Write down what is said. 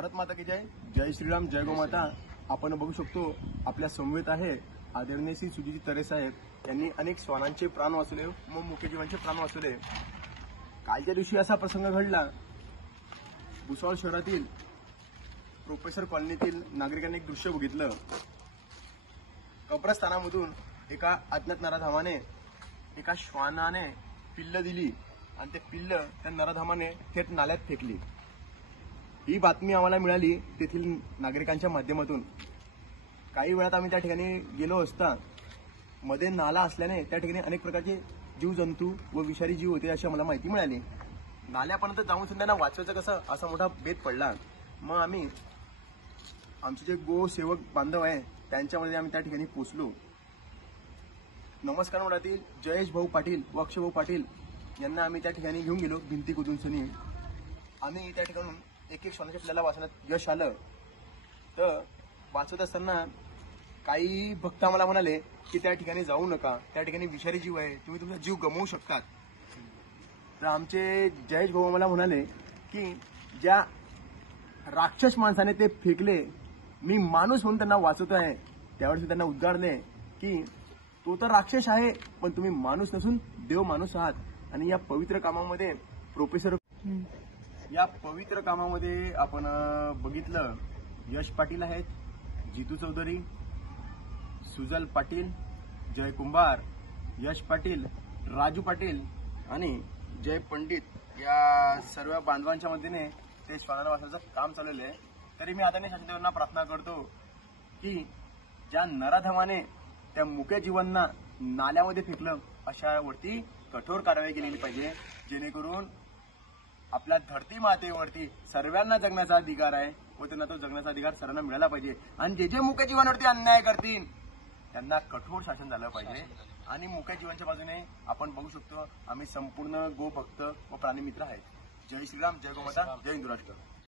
भारत माता की जय. जय श्रीराम, जय गोमाता. आपण बघू शकतो आपल्या समवेत आहे आदरणीय श्री सुजीजी तरे साहेब. यांनी अनेक श्वानांचे प्राण वाचवले व मुक्यजीवांचे प्राण वाचवले. कालच्या दिवशी असा प्रसंग घडला, भुसावळ शहरातील प्रोफेसर कॉलनीतील नागरिकांनी एक दृश्य बघितलं. कब्रस्थानामधून एका अज्ञात नराधामाने एका श्वानाने पिल्ल दिली आणि ते पिल्ल त्या नराधामाने थेट नाल्यात फेकली. ही बातमी आम्हाला मिळाली तेथील नागरिकांच्या माध्यमातून. काही वेळात आम्ही त्या ठिकाणी गेलो असता मध्ये नाला असल्याने त्या ठिकाणी अनेक प्रकारचे जीवजंतू व विषारी जीव होते अशी आम्हाला माहिती मिळाली. नाल्यापर्यंत जाऊन सुद्धा त्यांना वाचवायचं कसं असा मोठा बेत पडला. मग आम्ही आमचे जे गो सेवक बांधव आहे त्यांच्यामध्ये आम्ही त्या ठिकाणी पोहोचलो. नमस्कार मंडळातील जयेश भाऊ पाटील व अक्षय भाऊ पाटील यांना आम्ही त्या ठिकाणी घेऊन गेलो. भिंती कुदूनसनी आम्ही त्या ठिकाणून एक एक श्वानाच्या पिल्लाला वाचवण्यात यश आलं. तर वाचवत असताना काही भक्त आम्हाला म्हणाले की त्या ठिकाणी जाऊ नका, त्या ठिकाणी विषारी जीव आहे, तुम्ही तुमचा जीव गमवू शकतात. तर आमचे जयेश भाऊ आम्हाला म्हणाले की ज्या राक्षस माणसाने ते फेकले, मी माणूस म्हणून त्यांना वाचवतो आहे. त्यावेळेस त्यांना उद्गारले की तो तर राक्षस आहे पण तुम्ही माणूस नसून देव माणूस आहात. आणि या पवित्र कामामध्ये या पवित्र कामामध्ये आपण बघितलं यश पाटील आहेत, जितू चौधरी, सुजल पाटील, जय कुंभार, यश पाटील, राजू पाटील आणि जय पंडित या सर्व बांधवांच्या मदतीने ते श्वानाला वाचवण्याचं काम चालवलं आहे. तरी मी आदरणीय शासनदेवांना प्रार्थना करतो की ज्या नराधमाने त्या मुक्या जीवांना नाल्यामध्ये फेकलं अशावरती कठोर कारवाई केलेली पाहिजे, जेणेकरून आपल्या धरती मातेवरती सर्वांना जगण्याचा अधिकार आहे व त्यांना तो जगण्याचा अधिकार सर्वांना मिळाला पाहिजे. आणि जे जे मुक्या जीवांवरती अन्याय करतील त्यांना कठोर शासन झालं पाहिजे. आणि मुक्या जीवांच्या बाजूने आपण बघू शकतो आम्ही संपूर्ण गोभक्त व प्राणीमित्र आहेत. जय श्रीराम, जय गोमाता, जय हिंदू राष्ट्र.